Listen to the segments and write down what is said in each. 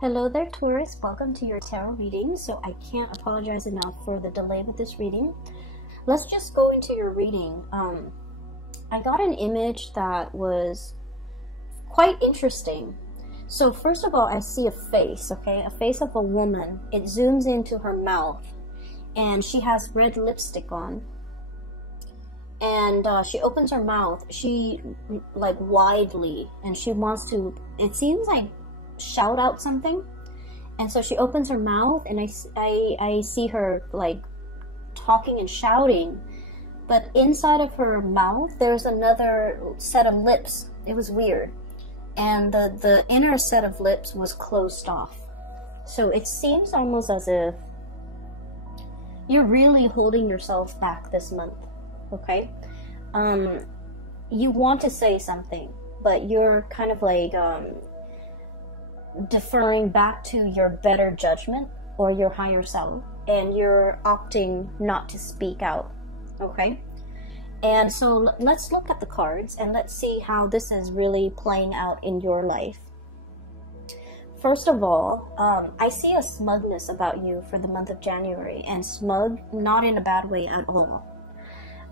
Hello there, Taurus. Welcome to your tarot reading. So I can't apologize enough for the delay with this reading. Let's just go into your reading. I got an image that was quite interesting. So first of all, I see a face, okay? A face of a woman. It zooms into her mouth and she has red lipstick on. And she opens her mouth, she like widely, and she wants to, it seems like, shout out something. And so she opens her mouth and I see her like talking and shouting, but inside of her mouth there's another set of lips. It was weird, and the inner set of lips was closed off. So it seems almost as if you're really holding yourself back this month, okay? You want to say something, but you're kind of like deferring back to your better judgment or your higher self, and you're opting not to speak out, okay? And so let's look at the cards and let's see how this is really playing out in your life. First of all, I see a smugness about you for the month of January, and smug not in a bad way at all.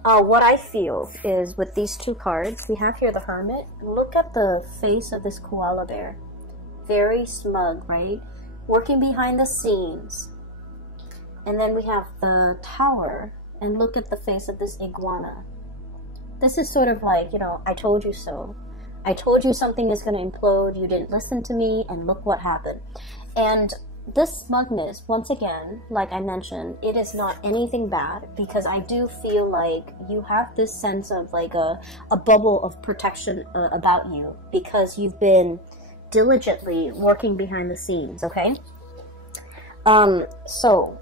What I feel is with these two cards, we have here the Hermit. Look at the face of this koala bear. Very smug, right? Working behind the scenes. And then we have the Tower, and look at the face of this iguana. This is sort of like, you know, I told you so. I told you something is going to implode, you didn't listen to me, and look what happened. And this smugness, once again, like I mentioned, it is not anything bad, because I do feel like you have this sense of like a bubble of protection about you, because you've been diligently working behind the scenes, okay? So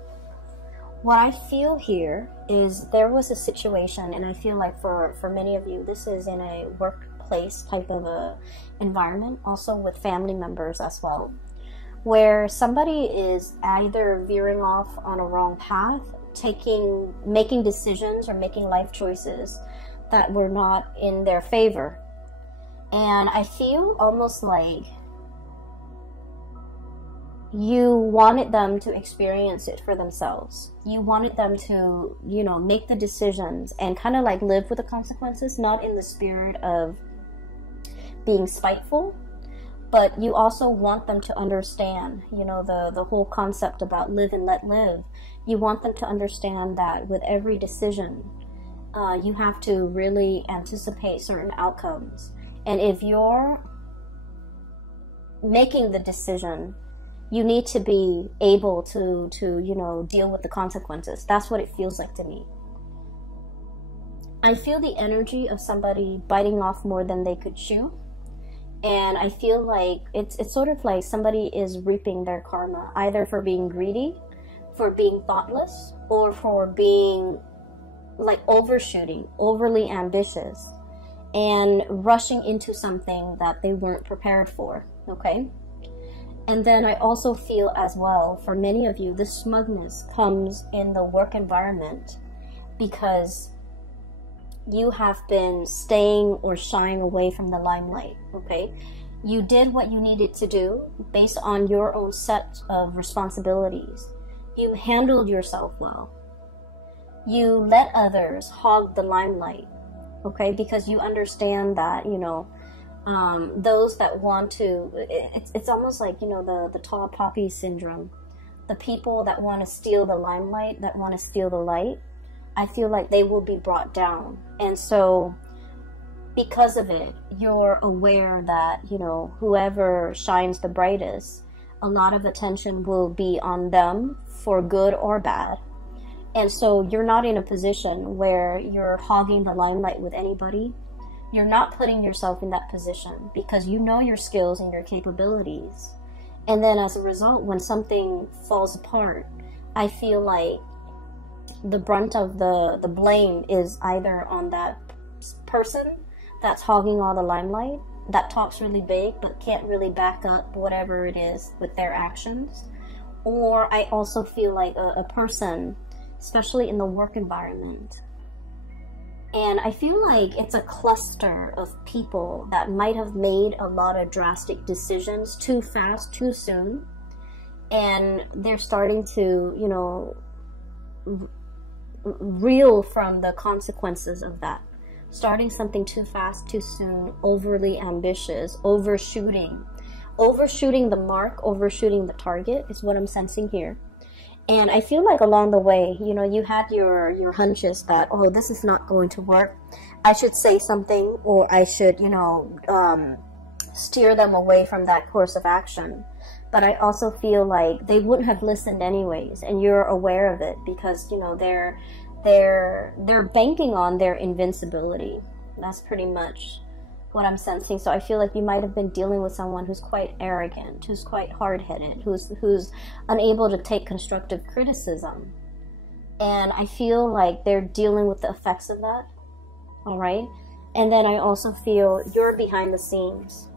what I feel here is there was a situation, and I feel like for many of you, this is in a workplace type of a environment, also with family members as well, where somebody is either veering off on a wrong path, making decisions or making life choices that were not in their favor. And I feel almost like you wanted them to experience it for themselves. You wanted them to, you know, make the decisions and kind of like live with the consequences, not in the spirit of being spiteful, but you also want them to understand, you know, the whole concept about live and let live. You want them to understand that with every decision, you have to really anticipate certain outcomes. And if you're making the decision, you need to be able to you know, deal with the consequences. That's what it feels like to me. I feel the energy of somebody biting off more than they could chew. And I feel like it's sort of like somebody is reaping their karma, either for being greedy, for being thoughtless, or for being like overshooting, overly ambitious, and rushing into something that they weren't prepared for, okay? And then I also feel as well, for many of you, this smugness comes in the work environment because you have been staying or shying away from the limelight, okay? You did what you needed to do based on your own set of responsibilities. You handled yourself well. You let others hog the limelight, okay? Because you understand that, you know, those that want to, it's almost like, you know, the tall poppy syndrome. The people that want to steal the limelight, that want to steal the light, I feel like they will be brought down. And so because of it, you're aware that, you know, whoever shines the brightest, a lot of attention will be on them for good or bad. And so you're not in a position where you're hogging the limelight with anybody. You're not putting yourself in that position because you know your skills and your capabilities. And then as a result, when something falls apart, I feel like the brunt of the blame is either on that person that's hogging all the limelight, that talks really big but can't really back up whatever it is with their actions. Or I also feel like a person, especially in the work environment, and I feel like it's a cluster of people that might have made a lot of drastic decisions too fast, too soon, and they're starting to, you know, reel from the consequences of that. Starting something too fast, too soon, overly ambitious, overshooting the mark, overshooting the target is what I'm sensing here. And I feel like along the way, you know, you had your hunches that, oh, this is not going to work. I should say something, or I should, you know, steer them away from that course of action. But I also feel like they wouldn't have listened anyways, and you're aware of it because, you know, they're banking on their invincibility. That's pretty much what I'm sensing. So I feel like you might have been dealing with someone who's quite arrogant, who's quite hard-headed, who's unable to take constructive criticism. And I feel like they're dealing with the effects of that. All right. And then I also feel you're behind the scenes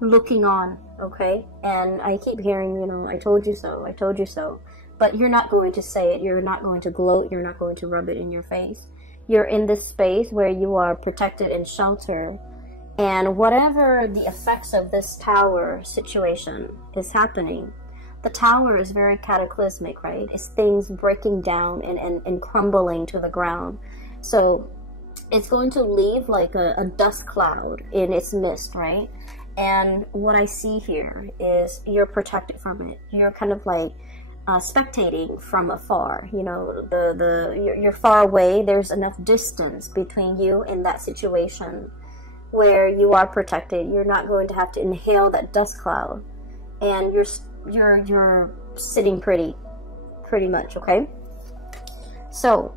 looking on. Okay. And I keep hearing, you know, I told you so, I told you so. But you're not going to say it. You're not going to gloat. You're not going to rub it in your face. You're in this space where you are protected and sheltered. And whatever the effects of this tower situation is happening, the tower is very cataclysmic, right? It's things breaking down and crumbling to the ground. So it's going to leave like a dust cloud in its midst, right? And what I see here is you're protected from it. You're kind of like spectating from afar. You know, you're far away. There's enough distance between you and that situation where you are protected. You're not going to have to inhale that dust cloud, and you're sitting pretty much. Okay. So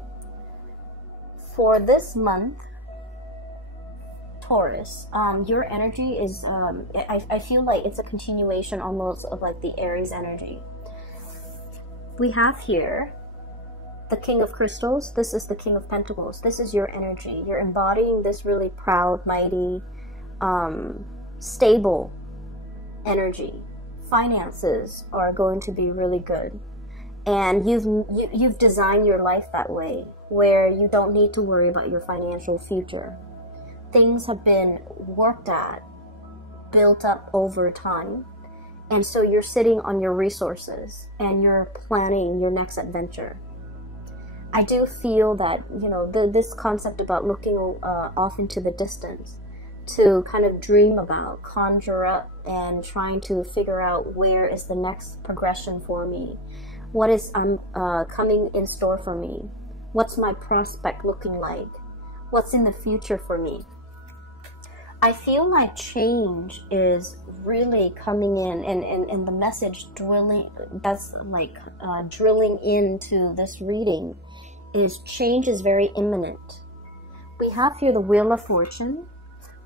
for this month, Taurus, your energy is I feel like it's a continuation almost of like the Aries energy. We have here the King of Crystals. This is the King of Pentacles. This is your energy. You're embodying this really proud, mighty, stable energy. Finances are going to be really good. And you've designed your life that way, where you don't need to worry about your financial future. Things have been worked at, built up over time. And so you're sitting on your resources and you're planning your next adventure. I do feel that, you know, this concept about looking off into the distance to kind of dream about, conjure up, and trying to figure out where is the next progression for me. What is coming in store for me? What's my prospect looking like? What's in the future for me? I feel like change is really coming in, and the message drilling into this reading is change is very imminent. We have here the Wheel of Fortune,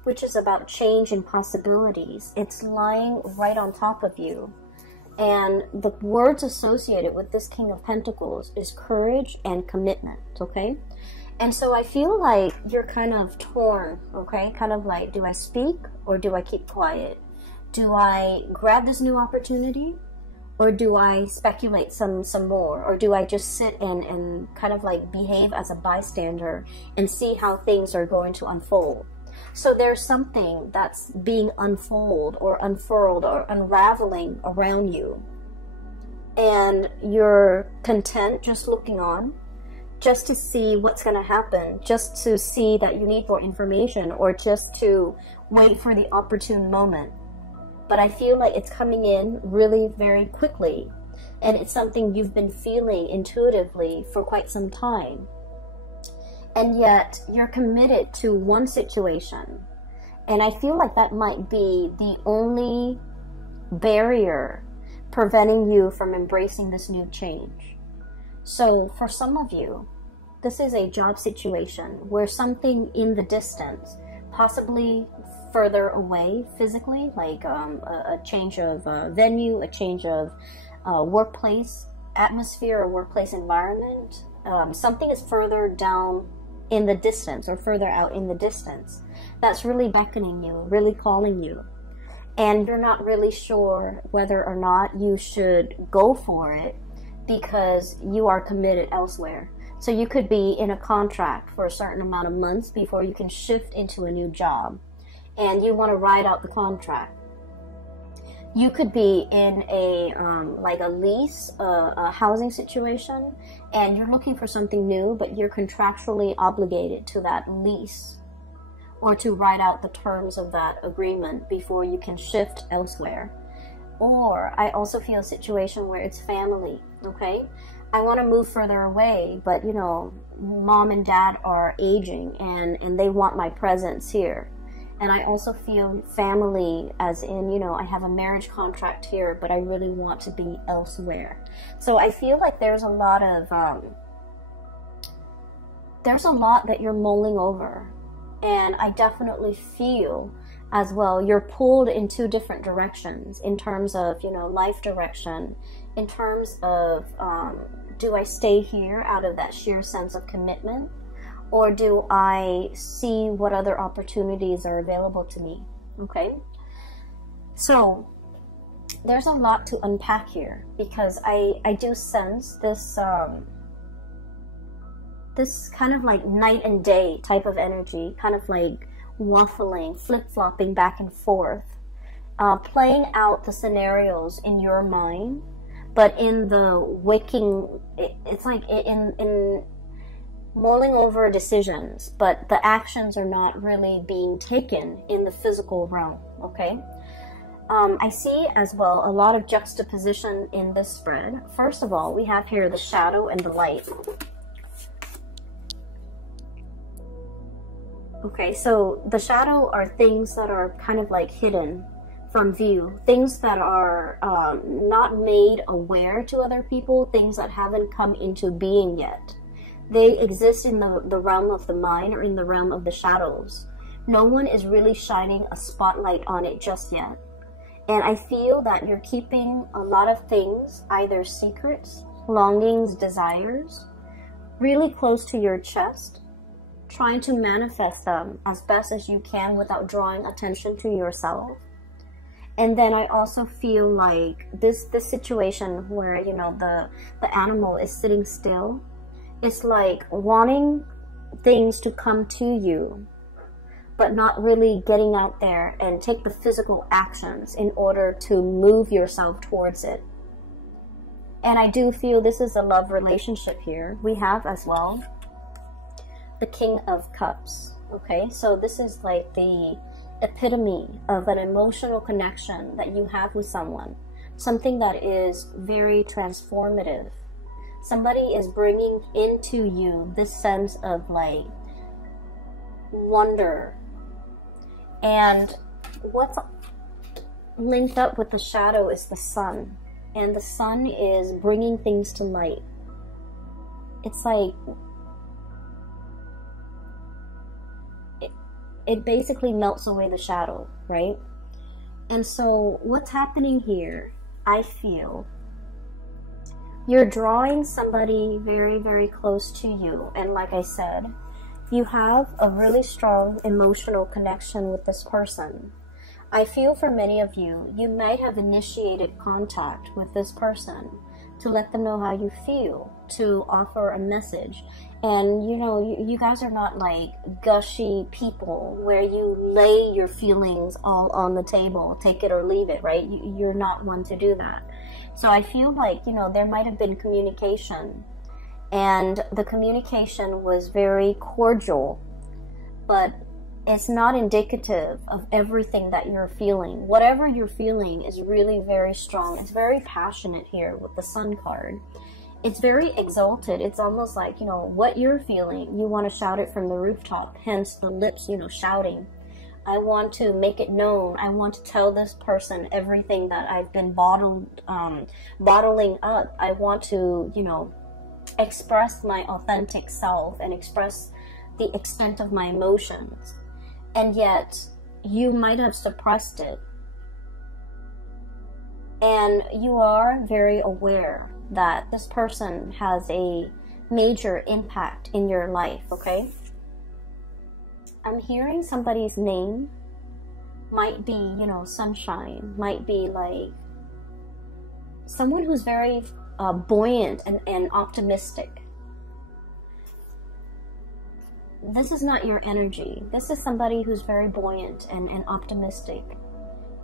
which is about change and possibilities. It's lying right on top of you. And the words associated with this King of Pentacles is courage and commitment, okay? And so I feel like you're kind of torn, okay? Kind of like, do I speak or do I keep quiet? Do I grab this new opportunity or do I speculate some more? Or do I just sit and kind of like behave as a bystander and see how things are going to unfold? So there's something that's being unfolded or unfurled or unraveling around you. And you're content just looking on, just to see what's going to happen, just to see that you need more information, or just to wait for the opportune moment. But I feel like it's coming in really very quickly, and it's something you've been feeling intuitively for quite some time. And yet you're committed to one situation, and I feel like that might be the only barrier preventing you from embracing this new change. So for some of you, this is a job situation where something in the distance, possibly further away physically, like a change of venue, a change of workplace atmosphere or workplace environment, something is further down in the distance or further out in the distance that's really beckoning you, really calling you. And you're not really sure whether or not you should go for it because you are committed elsewhere. So you could be in a contract for a certain amount of months before you can shift into a new job, and you want to ride out the contract. You could be in a like a lease, a housing situation, and you're looking for something new, but you're contractually obligated to that lease or to write out the terms of that agreement before you can shift elsewhere. Or I also feel a situation where it's family, okay? I want to move further away, but you know, mom and dad are aging and they want my presence here. And I also feel family as in, you know, I have a marriage contract here, but I really want to be elsewhere. So I feel like there's a lot that you're mulling over. And I definitely feel as well, you're pulled in two different directions in terms of, you know, life direction, in terms of, do I stay here out of that sheer sense of commitment? Or do I see what other opportunities are available to me? Okay. So there's a lot to unpack here because I do sense this, this kind of like night and day type of energy, kind of like waffling, flip-flopping back and forth, playing out the scenarios in your mind, but in the waking, it's like in mulling over decisions, but the actions are not really being taken in the physical realm, okay? I see as well a lot of juxtaposition in this spread. First of all, we have here the shadow and the light. Okay, so the shadow are things that are kind of like hidden from view, things that are not made aware to other people, things that haven't come into being yet. They exist in the realm of the mind or in the realm of the shadows. No one is really shining a spotlight on it just yet. And I feel that you're keeping a lot of things, either secrets, longings, desires, really close to your chest, trying to manifest them as best as you can without drawing attention to yourself. And then I also feel like this situation where, you know, the animal is sitting still, it's like wanting things to come to you, but not really getting out there and take the physical actions in order to move yourself towards it. And I do feel this is a love relationship here. We have as well the King of Cups, okay? So this is like the epitome of an emotional connection that you have with someone, something that is very transformative. Somebody is bringing into you this sense of like wonder. And what's linked up with the shadow is the sun. And the sun is bringing things to light. It's like it basically melts away the shadow, right? And so what's happening here, I feel, you're drawing somebody very, very close to you. And like I said, you have a really strong emotional connection with this person. I feel for many of you, you might have initiated contact with this person to let them know how you feel, to offer a message. And you know, you guys are not like gushy people where you lay your feelings all on the table, take it or leave it, right? You're not one to do that. So I feel like, you know, there might have been communication, and the communication was very cordial, but it's not indicative of everything that you're feeling. Whatever you're feeling is really very strong. It's very passionate here with the Sun card. It's very exalted. It's almost like, you know, what you're feeling, you want to shout it from the rooftop, hence the lips, you know, shouting. I want to make it known. I want to tell this person everything that I've been bottling up. I want to, you know, express my authentic self and express the extent of my emotions. And yet, you might have suppressed it. And you are very aware that this person has a major impact in your life, okay? I'm hearing somebody's name. Might be, you know, sunshine. Might be like someone who's very buoyant and optimistic. This is not your energy. This is somebody who's very buoyant and optimistic.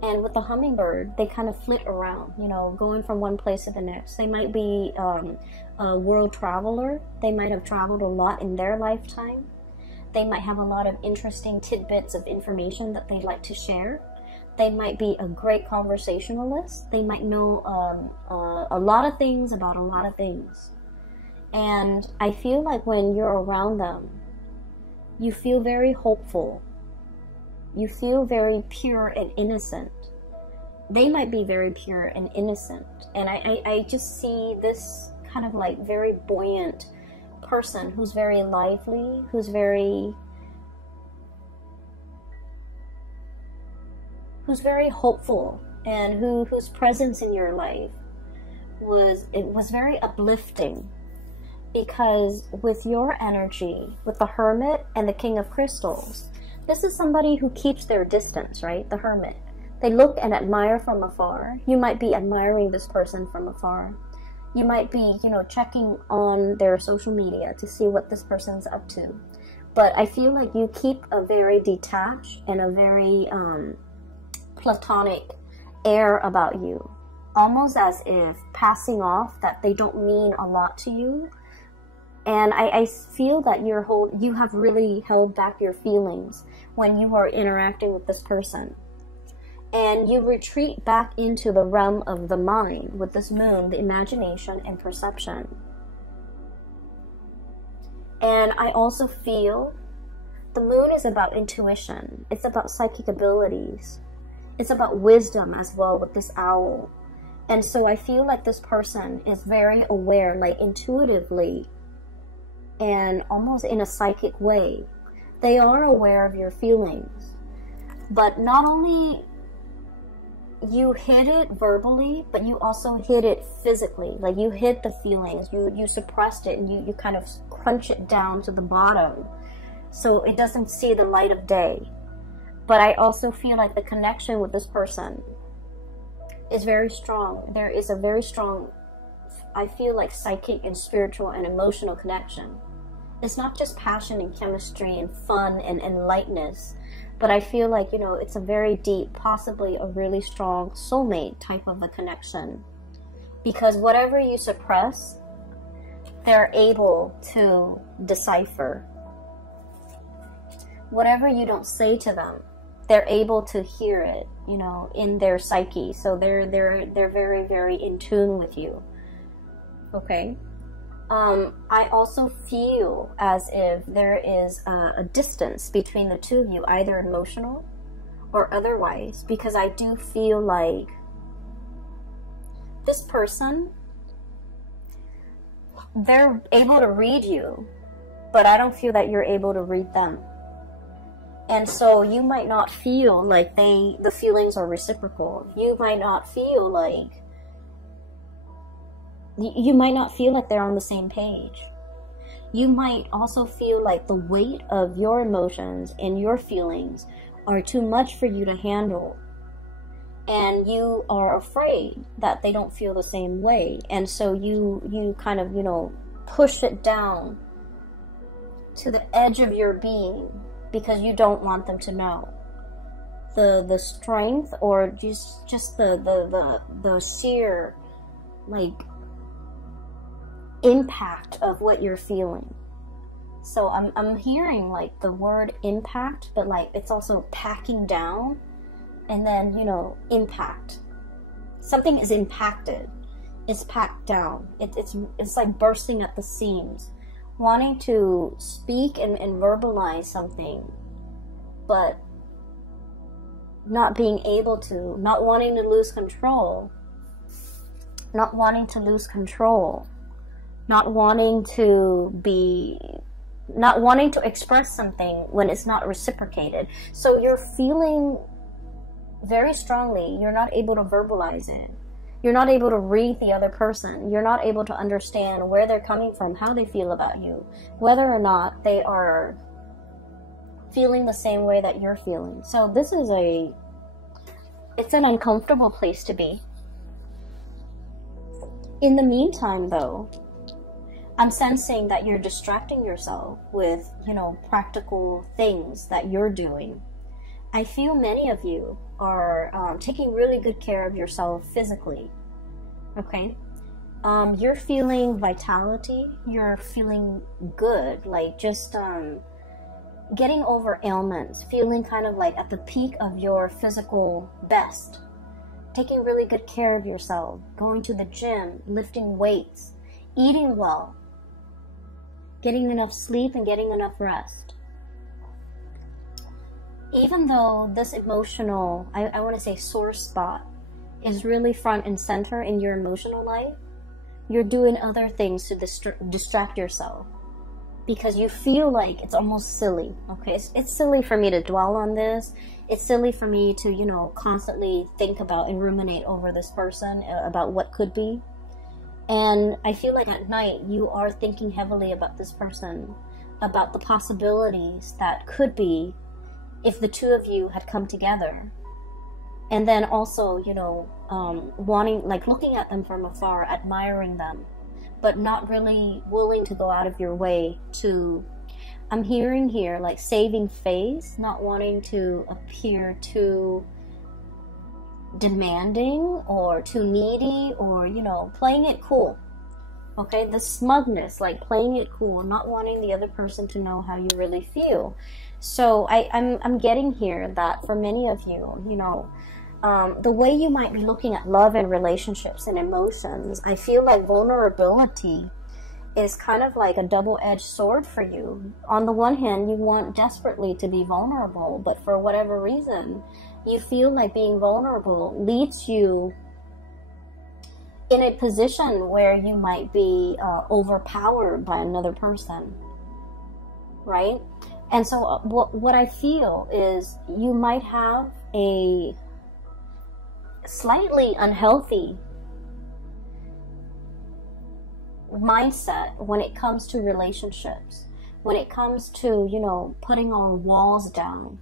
And with the hummingbird, they kind of flit around, you know, going from one place to the next. They might be a world traveler. They might have traveled a lot in their lifetime. They might have a lot of interesting tidbits of information that they'd like to share. They might be a great conversationalist. They might know a lot of things about a lot of things. And I feel like when you're around them, you feel very hopeful. You feel very pure and innocent. They might be very pure and innocent. And I just see this kind of like very buoyant person who's very lively, who's very hopeful, and whose presence in your life was very uplifting. Because with your energy, with the Hermit and the King of Crystals, this is somebody who keeps their distance, right? The Hermit. They look and admire from afar. You might be admiring this person from afar. You might be, you know, checking on their social media to see what this person's up to. But I feel like you keep a very detached and a very platonic air about you. Almost as if passing off that they don't mean a lot to you. And I feel that you have really held back your feelings when you are interacting with this person. And you retreat back into the realm of the mind with this moon, the imagination and perception. And I also feel the moon is about intuition. It's about psychic abilities. It's about wisdom as well with this owl. And so I feel like this person is very aware, like intuitively, and almost in a psychic way. They are aware of your feelings. But not only you hid it verbally, but you also hid it physically. Like you hid the feelings, you suppressed it, and you kind of crunch it down to the bottom so it doesn't see the light of day. But I also feel like the connection with this person is very strong. There is a very strong, I feel like, psychic and spiritual and emotional connection. It's not just passion and chemistry and fun and lightness, but I feel like, you know, it's a very deep, possibly a really strong soulmate type of a connection. Because whatever you suppress, they're able to decipher. Whatever you don't say to them, they're able to hear it, you know, in their psyche. So they're very, very in tune with you. Okay? I also feel as if there is a distance between the two of you, either emotional or otherwise, because I do feel like this person, they're able to read you, but I don't feel that you're able to read them. And so you might not feel like the feelings are reciprocal. You might not feel like they're on the same page. You might also feel like the weight of your emotions and your feelings are too much for you to handle. And you are afraid that they don't feel the same way. And so you kind of, you know, push it down to the edge of your being because you don't want them to know the strength or just the sheer, like, impact of what you're feeling. So I'm hearing like the word impact, but like it's also packing down, and then, you know, impact. Something is impacted. It's packed down. It's like bursting at the seams, wanting to speak and verbalize something, but not being able to, not wanting to lose control, not wanting to express something when it's not reciprocated. So you're feeling very strongly, you're not able to verbalize it. You're not able to read the other person. You're not able to understand where they're coming from, how they feel about you, whether or not they are feeling the same way that you're feeling. So this is it's an uncomfortable place to be. In the meantime, though, I'm sensing that you're distracting yourself with, you know, practical things that you're doing. I feel many of you are taking really good care of yourself physically, okay? You're feeling vitality, you're feeling good, like just getting over ailments, feeling kind of like at the peak of your physical best, taking really good care of yourself, going to the gym, lifting weights, eating well, getting enough sleep and getting enough rest. Even though this emotional, I want to say sore spot, is really front and center in your emotional life, you're doing other things to distract yourself because you feel like it's almost silly, okay? It's silly for me to dwell on this. It's silly for me to, you know, constantly think about and ruminate over this person, about what could be. And I feel like at night you are thinking heavily about this person, about the possibilities that could be if the two of you had come together. And then also, you know, wanting, like looking at them from afar, admiring them, but not really willing to go out of your way to, I'm hearing here, like saving face, not wanting to appear too demanding or too needy, or, you know, playing it cool. Okay, the smugness, like playing it cool, not wanting the other person to know how you really feel. So I'm getting here that for many of you, you know, the way you might be looking at love and relationships and emotions, I feel like vulnerability is kind of like a double-edged sword for you. On the one hand, you want desperately to be vulnerable, but for whatever reason, you feel like being vulnerable leads you in a position where you might be overpowered by another person, right? And so what I feel is you might have a slightly unhealthy mindset when it comes to relationships, when it comes to, you know, putting our walls down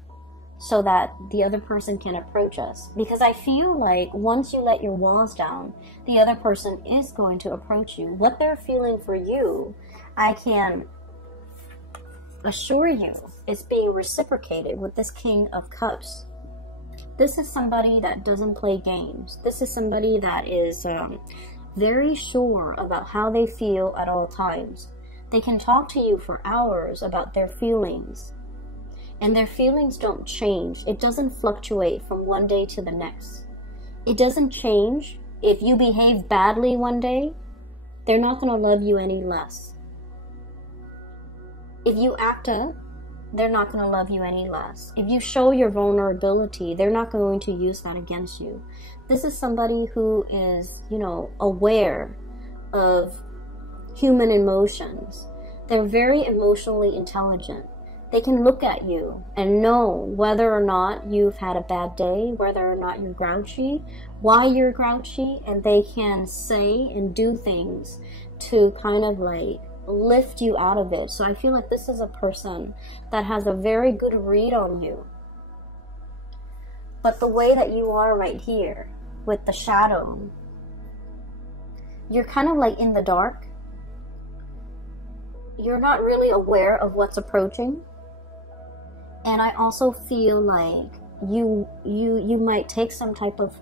so that the other person can approach us. Because I feel like once you let your walls down, the other person is going to approach you. What they're feeling for you, I can assure you, is being reciprocated with this King of Cups. This is somebody that doesn't play games. This is somebody that is very sure about how they feel at all times. They can talk to you for hours about their feelings. And their feelings don't change. It doesn't fluctuate from one day to the next. It doesn't change. If you behave badly one day, they're not going to love you any less. If you act up, they're not going to love you any less. If you show your vulnerability, they're not going to use that against you. This is somebody who is, you know, aware of human emotions. They're very emotionally intelligent. They can look at you and know whether or not you've had a bad day, whether or not you're grouchy, why you're grouchy, and they can say and do things to kind of like lift you out of it. So I feel like this is a person that has a very good read on you. But the way that you are right here with the shadow, you're kind of like in the dark. You're not really aware of what's approaching. And I also feel like you might take some type of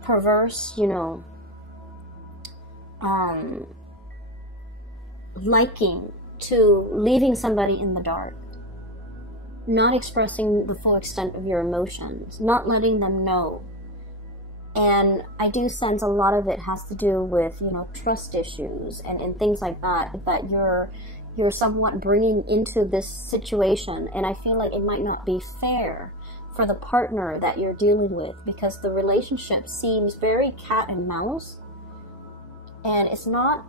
perverse, you know, liking to leaving somebody in the dark, not expressing the full extent of your emotions, not letting them know. And I do sense a lot of it has to do with, you know, trust issues and things like that, that you're somewhat bringing into this situation. And I feel like it might not be fair for the partner that you're dealing with, because the relationship seems very cat and mouse, and it's not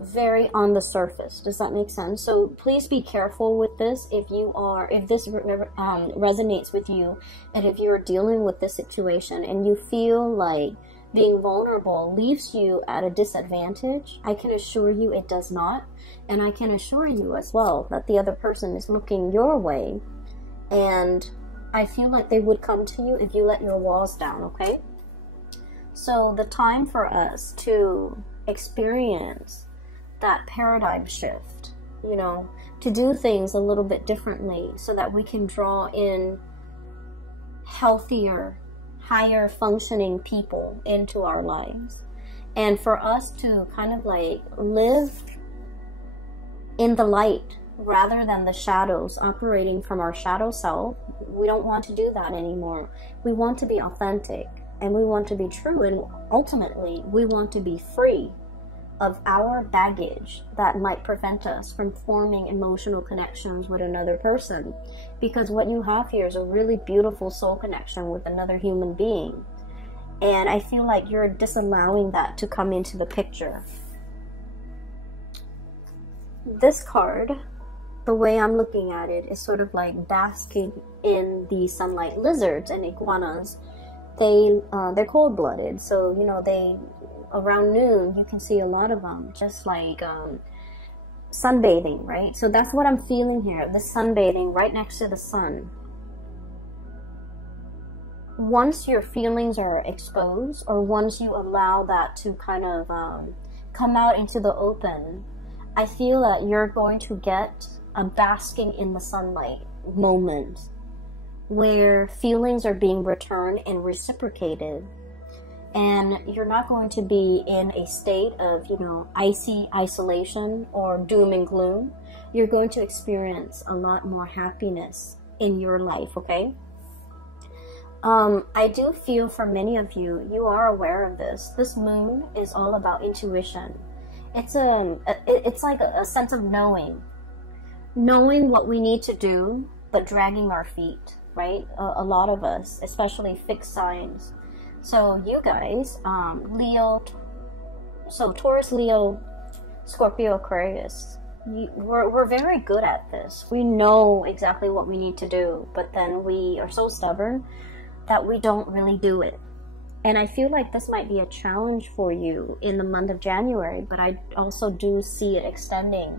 very on the surface. Does that make sense? So please be careful with this if this resonates with you, and if you're dealing with this situation and you feel like being vulnerable leaves you at a disadvantage. I can assure you it does not. And I can assure you as well that the other person is looking your way, and I feel like they would come to you if you let your walls down, okay? So the time for us to experience that paradigm shift, you know, to do things a little bit differently so that we can draw in healthier, higher functioning people into our lives. And for us to kind of like live in the light rather than the shadows, operating from our shadow self, we don't want to do that anymore. We want to be authentic and we want to be true, and ultimately we want to be free of our baggage that might prevent us from forming emotional connections with another person. Because what you have here is a really beautiful soul connection with another human being. And I feel like you're disallowing that to come into the picture. This card, the way I'm looking at it, is sort of like basking in the sunlight. Lizards and iguanas, they're cold-blooded, so you know, they around noon you can see a lot of them just like sunbathing, right? So that's what I'm feeling here, the sunbathing right next to the sun. Once your feelings are exposed, or once you allow that to kind of come out into the open, I feel that you're going to get a basking in the sunlight moment where feelings are being returned and reciprocated. And you're not going to be in a state of, you know, icy isolation or doom and gloom. You're going to experience a lot more happiness in your life, okay? I do feel for many of you, you are aware of this. This moon is all about intuition. It's like a sense of knowing what we need to do, but dragging our feet, right? A lot of us, especially fixed signs. So you guys, Leo, so Taurus, Leo, Scorpio, Aquarius, we're very good at this. We know exactly what we need to do, but then we are so stubborn that we don't really do it. And I feel like this might be a challenge for you in the month of January, but I also do see it extending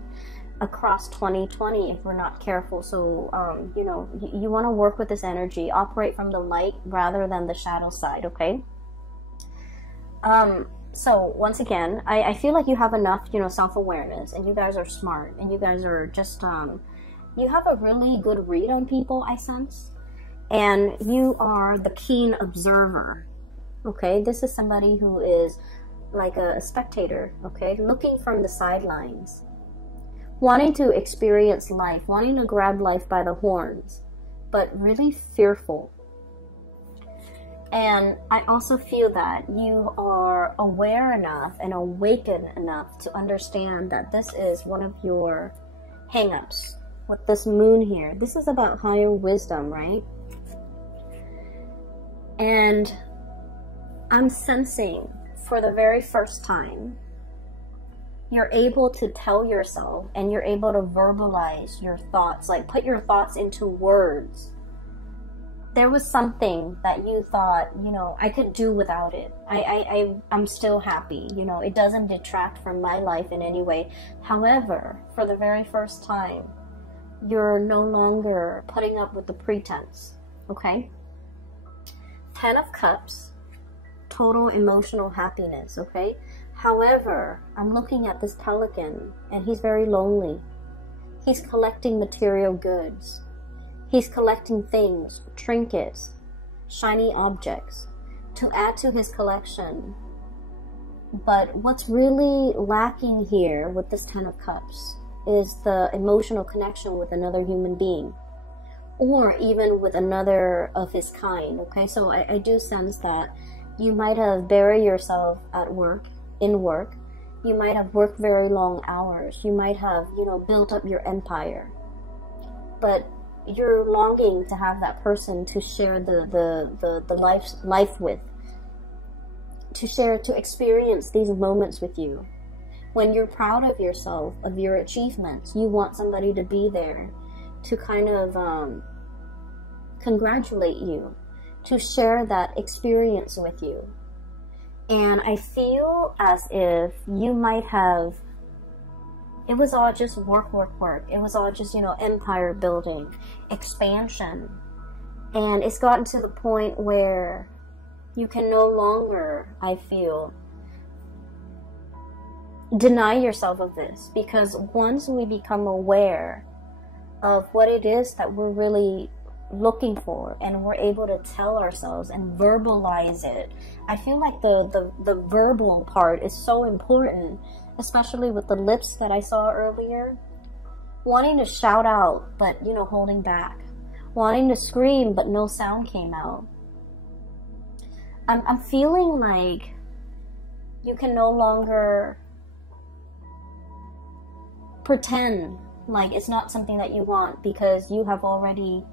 across 2020 if we're not careful. So, you know, you want to work with this energy, operate from the light rather than the shadow side, okay? So once again, I feel like you have enough, you know, self-awareness, and you guys are smart, and you guys are just, you have a really good read on people, I sense. And you are the keen observer, okay? This is somebody who is like a spectator, okay? Looking from the sidelines, wanting to experience life, wanting to grab life by the horns, but really fearful. And I also feel that you are aware enough and awakened enough to understand that this is one of your hang-ups with this moon here. This is about higher wisdom, right? And I'm sensing for the very first time, you're able to tell yourself and you're able to verbalize your thoughts, like put your thoughts into words. There was something that you thought, you know, I could do without it. I'm still happy, you know, it doesn't detract from my life in any way. However, for the very first time, you're no longer putting up with the pretense, okay? 10 of Cups, total emotional happiness, okay? However, I'm looking at this pelican, and he's very lonely. He's collecting material goods. He's collecting things, trinkets, shiny objects, to add to his collection. But what's really lacking here with this 10 of Cups is the emotional connection with another human being, or even with another of his kind, okay? So I do sense that you might have buried yourself at work, in work. You might have worked very long hours. You might have, you know, built up your empire. But you're longing to have that person to share the life with, to experience these moments with you. When you're proud of yourself, of your achievements, you want somebody to be there to kind of congratulate you, to share that experience with you. And I feel as if you might have, it was all just work. It was all just, you know, empire building, expansion. And it's gotten to the point where you can no longer, I feel, deny yourself of this. Because once we become aware of what it is that we're really looking for, and we're able to tell ourselves and verbalize it. I feel like the verbal part is so important, especially with the lips that I saw earlier. Wanting to shout out, but, you know, holding back. Wanting to scream, but no sound came out. I'm feeling like you can no longer pretend like it's not something that you want, because you have already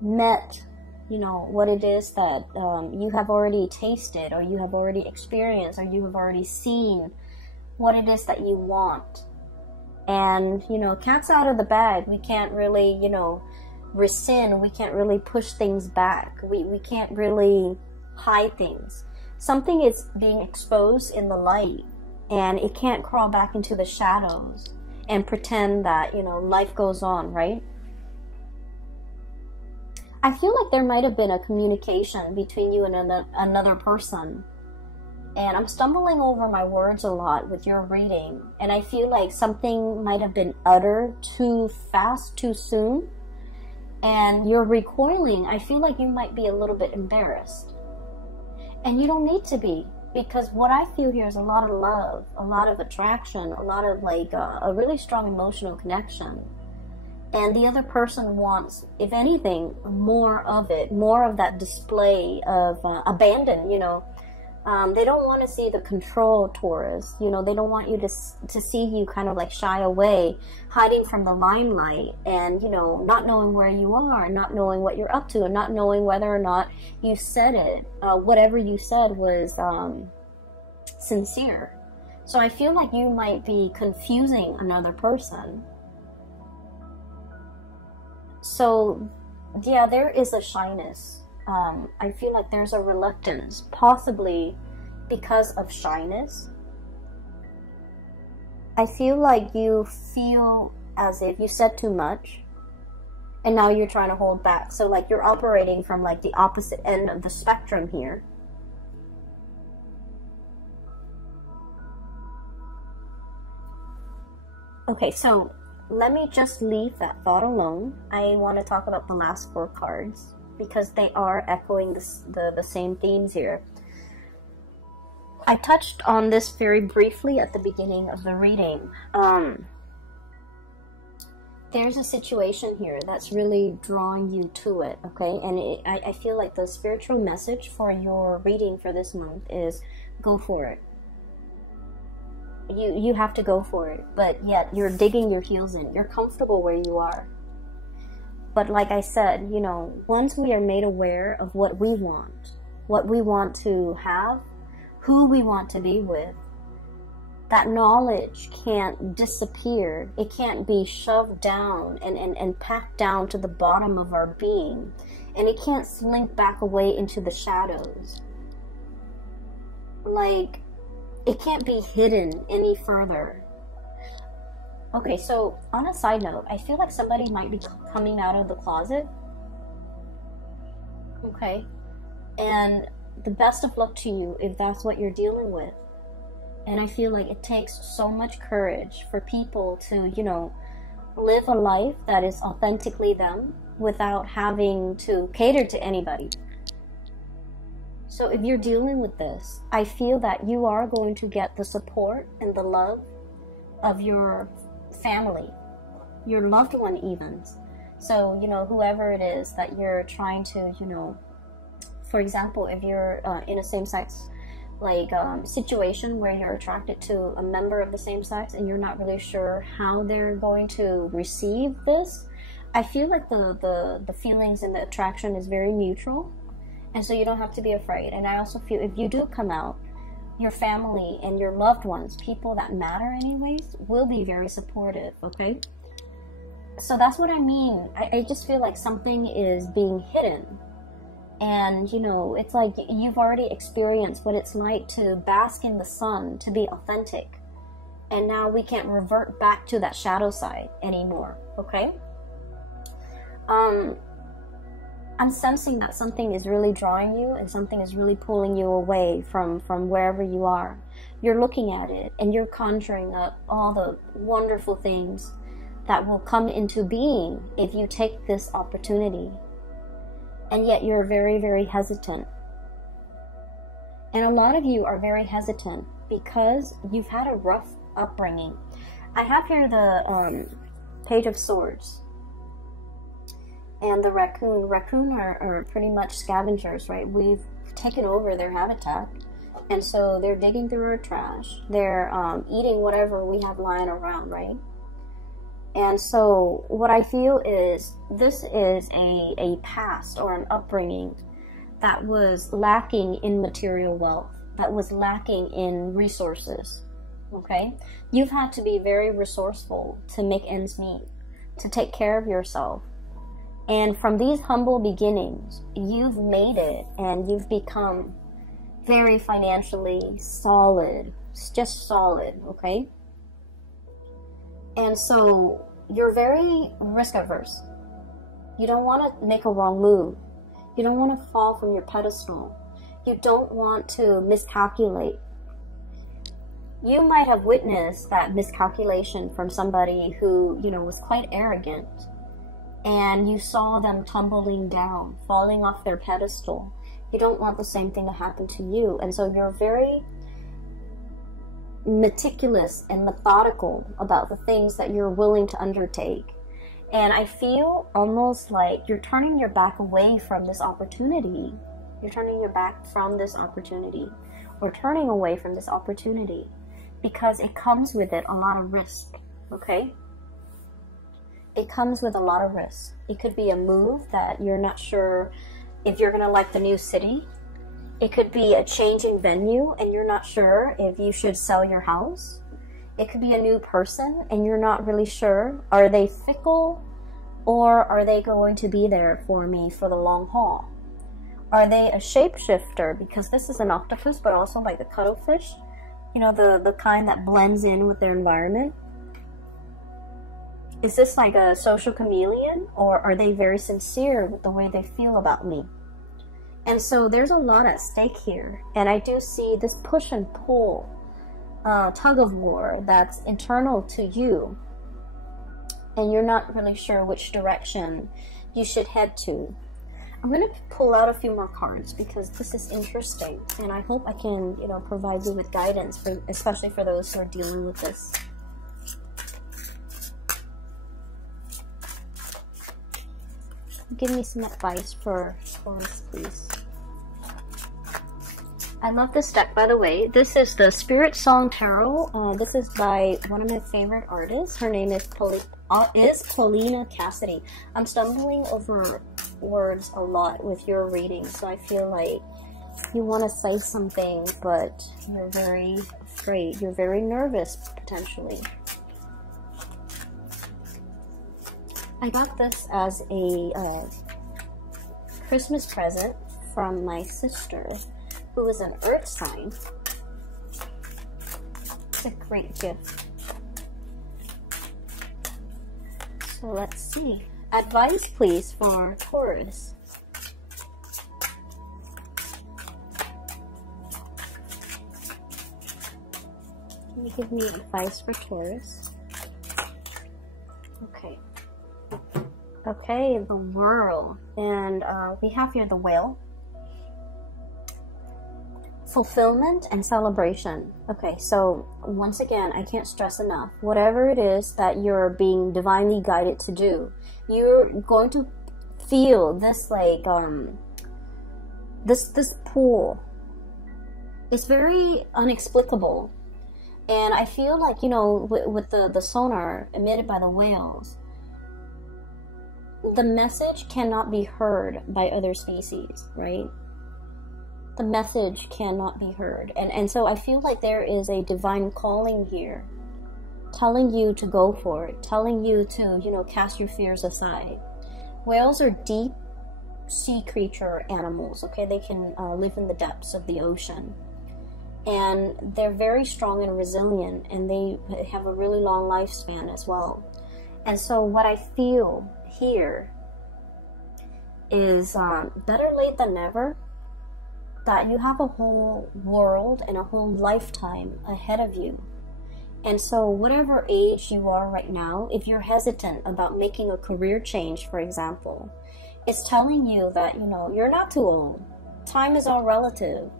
met, you know, what it is that you have already tasted, or you have already experienced, or you have already seen what it is that you want. And, you know, cat's out of the bag. We can't really, you know, rescind. We can't really push things back. We can't really hide things. Something is being exposed in the light, and it can't crawl back into the shadows and pretend that, you know, life goes on, right? I feel like there might have been a communication between you and another person. And I'm stumbling over my words a lot with your reading. And I feel like something might have been uttered too fast, too soon. And you're recoiling. I feel like you might be a little bit embarrassed. And you don't need to be. Because what I feel here is a lot of love, a lot of attraction, a lot of like a really strong emotional connection. And the other person wants, if anything, more of it, more of that display of abandon, you know. They don't want to see the control, Taurus. You know, they don't want you to see you kind of like shy away, hiding from the limelight, and, you know, not knowing where you are, not knowing what you're up to, and not knowing whether or not you said it. Whatever you said was sincere. So I feel like you might be confusing another person. So, yeah, there is a shyness. I feel like there's a reluctance, possibly because of shyness. I feel like you feel as if you said too much, and now you're trying to hold back. So like you're operating from like the opposite end of the spectrum here. Okay, so let me just leave that thought alone. I want to talk about the last 4 cards, because they are echoing the same themes here. I touched on this very briefly at the beginning of the reading. There's a situation here that's really drawing you to it, okay? And I feel like the spiritual message for your reading for this month is go for it. You have to go for it, but yet you're digging your heels in. You're comfortable where you are. But like I said, you know, once we are made aware of what we want to have, who we want to be with, that knowledge can't disappear. It can't be shoved down and packed down to the bottom of our being. And it can't slink back away into the shadows. Like, it can't be hidden any further. Okay, so on a side note, I feel like somebody might be coming out of the closet. Okay, and the best of luck to you if that's what you're dealing with. And I feel like it takes so much courage for people to, you know, live a life that is authentically them without having to cater to anybody. So if you're dealing with this, I feel that you are going to get the support and the love of your family, your loved one even. So, you know, whoever it is that you're trying to, you know, for example, if you're in a same-sex like situation where you're attracted to a member of the same sex and you're not really sure how they're going to receive this, I feel like the feelings and the attraction is very neutral, and so you don't have to be afraid. And I also feel if you do come out, your family and your loved ones, people that matter anyways, will be very supportive, okay? So that's what I mean. I just feel like something is being hidden. And, you know, it's like you've already experienced what it's like to bask in the sun, to be authentic. And now we can't revert back to that shadow side anymore, okay? I'm sensing that something is really drawing you and something is really pulling you away from wherever you are. You're looking at it and you're conjuring up all the wonderful things that will come into being if you take this opportunity. And yet you're very, very hesitant. And a lot of you are very hesitant because you've had a rough upbringing. I have here the Page of Swords. And the raccoon. Raccoon are pretty much scavengers, right? We've taken over their habitat. And so they're digging through our trash. They're eating whatever we have lying around, right? And so what I feel is this is a past or an upbringing that was lacking in material wealth, that was lacking in resources, okay? You've had to be very resourceful to make ends meet, to take care of yourself. And from these humble beginnings, you've made it and you've become very financially solid, just solid, okay? And so you're very risk averse. You don't want to make a wrong move. You don't want to fall from your pedestal. You don't want to miscalculate. You might have witnessed that miscalculation from somebody who, you know, was quite arrogant, and you saw them tumbling down, falling off their pedestal. You don't want the same thing to happen to you. And so you're very meticulous and methodical about the things that you're willing to undertake. And I feel almost like you're turning your back away from this opportunity. You're turning your back from this opportunity, or turning away from this opportunity, because it comes with it a lot of risk, okay? It comes with a lot of risk. It could be a move that you're not sure if you're gonna like the new city. It could be a change in venue and you're not sure if you should sell your house. It could be a new person and you're not really sure. Are they fickle, or are they going to be there for me for the long haul? Are they a shapeshifter? Because this is an octopus, but also like the cuttlefish. You know, the kind that blends in with their environment. Is this like a social chameleon, or are they very sincere with the way they feel about me? And so there's a lot at stake here. And I do see this push and pull, tug of war that's internal to you. And you're not really sure which direction you should head to. I'm going to pull out a few more cards because this is interesting. And I hope I can, you know, provide you with guidance, for, especially for those who are dealing with this. Give me some advice for Taurus, please. I love this deck, by the way. This is the Spirit Song Tarot. This is by one of my favorite artists. Her name is Paulina Cassidy. I'm stumbling over words a lot with your reading, so I feel like you want to say something, but you're very afraid. You're very nervous, potentially. I got this as a Christmas present from my sister, who is an earth sign. It's a great gift. So let's see. Advice, please, for Taurus. Can you give me advice for Taurus? Okay. Okay, the World. And we have here the Whale. Fulfillment and celebration. Okay, so once again, I can't stress enough, whatever it is that you're being divinely guided to do, you're going to feel this like this pull. It's very inexplicable, and I feel like, you know, with the sonar emitted by the whales, the message cannot be heard by other species, right? The message cannot be heard. And so I feel like there is a divine calling here, telling you to go for it, telling you to, you know, cast your fears aside. Whales are deep sea creature animals, okay? They can live in the depths of the ocean. And they're very strong and resilient, and they have a really long lifespan as well. And so what I feel here is better late than never, that you have a whole world and a whole lifetime ahead of you. And so whatever age you are right now, if you're hesitant about making a career change, for example, it's telling you that, you know, you're not too old. Time is all relative.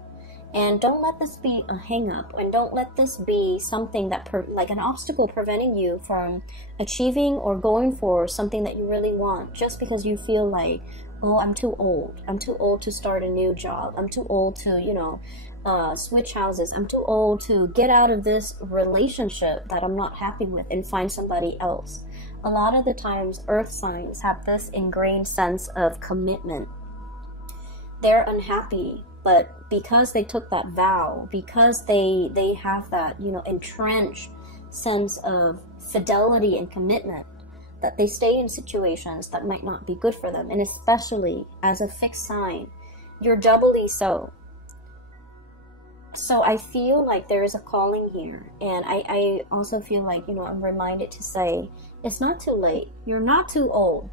And don't let this be a hang-up, and don't let this be something that, like an obstacle preventing you from achieving or going for something that you really want, just because you feel like, oh, I'm too old. I'm too old to start a new job. I'm too old to, you know, switch houses. I'm too old to get out of this relationship that I'm not happy with and find somebody else. A lot of the times, earth signs have this ingrained sense of commitment. They're unhappy, but because they took that vow, because they have that, you know, entrenched sense of fidelity and commitment, that they stay in situations that might not be good for them. And especially as a fixed sign, you're doubly so. So I feel like there is a calling here. And I also feel like, you know, I'm reminded to say, it's not too late. You're not too old.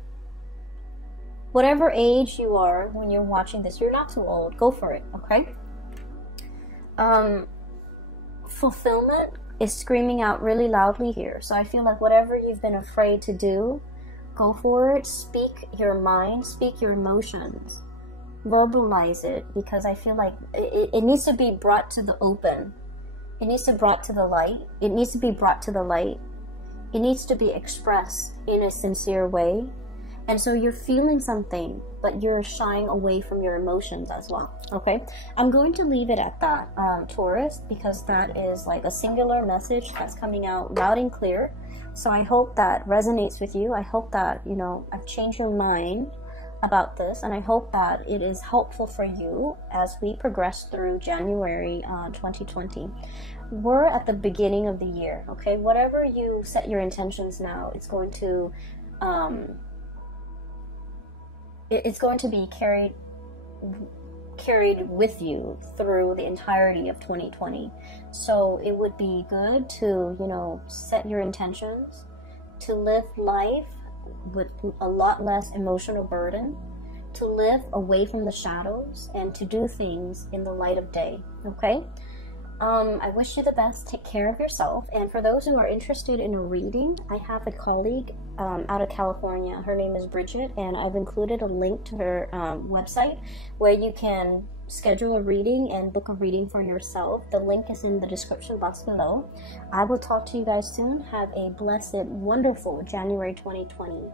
Whatever age you are when you're watching this, you're not too old. Go for it, okay? Fulfillment is screaming out really loudly here. So I feel like whatever you've been afraid to do, go for it. Speak your mind, speak your emotions. Verbalize it, because I feel like it needs to be brought to the open. It needs to be brought to the light. It needs to be brought to the light. It needs to be expressed in a sincere way. And so you're feeling something, but you're shying away from your emotions as well, okay? I'm going to leave it at that, Taurus, because that is like a singular message that's coming out loud and clear. So I hope that resonates with you. I hope that, you know, I've changed your mind about this, and I hope that it is helpful for you as we progress through January 2020. We're at the beginning of the year, okay? Whatever you set your intentions now, it's going to be carried with you through the entirety of 2020. So it would be good to, you know, set your intentions to live life with a lot less emotional burden, to live away from the shadows, and to do things in the light of day, okay? I wish you the best. Take care of yourself. And for those who are interested in a reading, I have a colleague out of California. Her name is Bridget, and I've included a link to her website where you can schedule a reading and book a reading for yourself. The link is in the description box below. I will talk to you guys soon. Have a blessed, wonderful January 2020.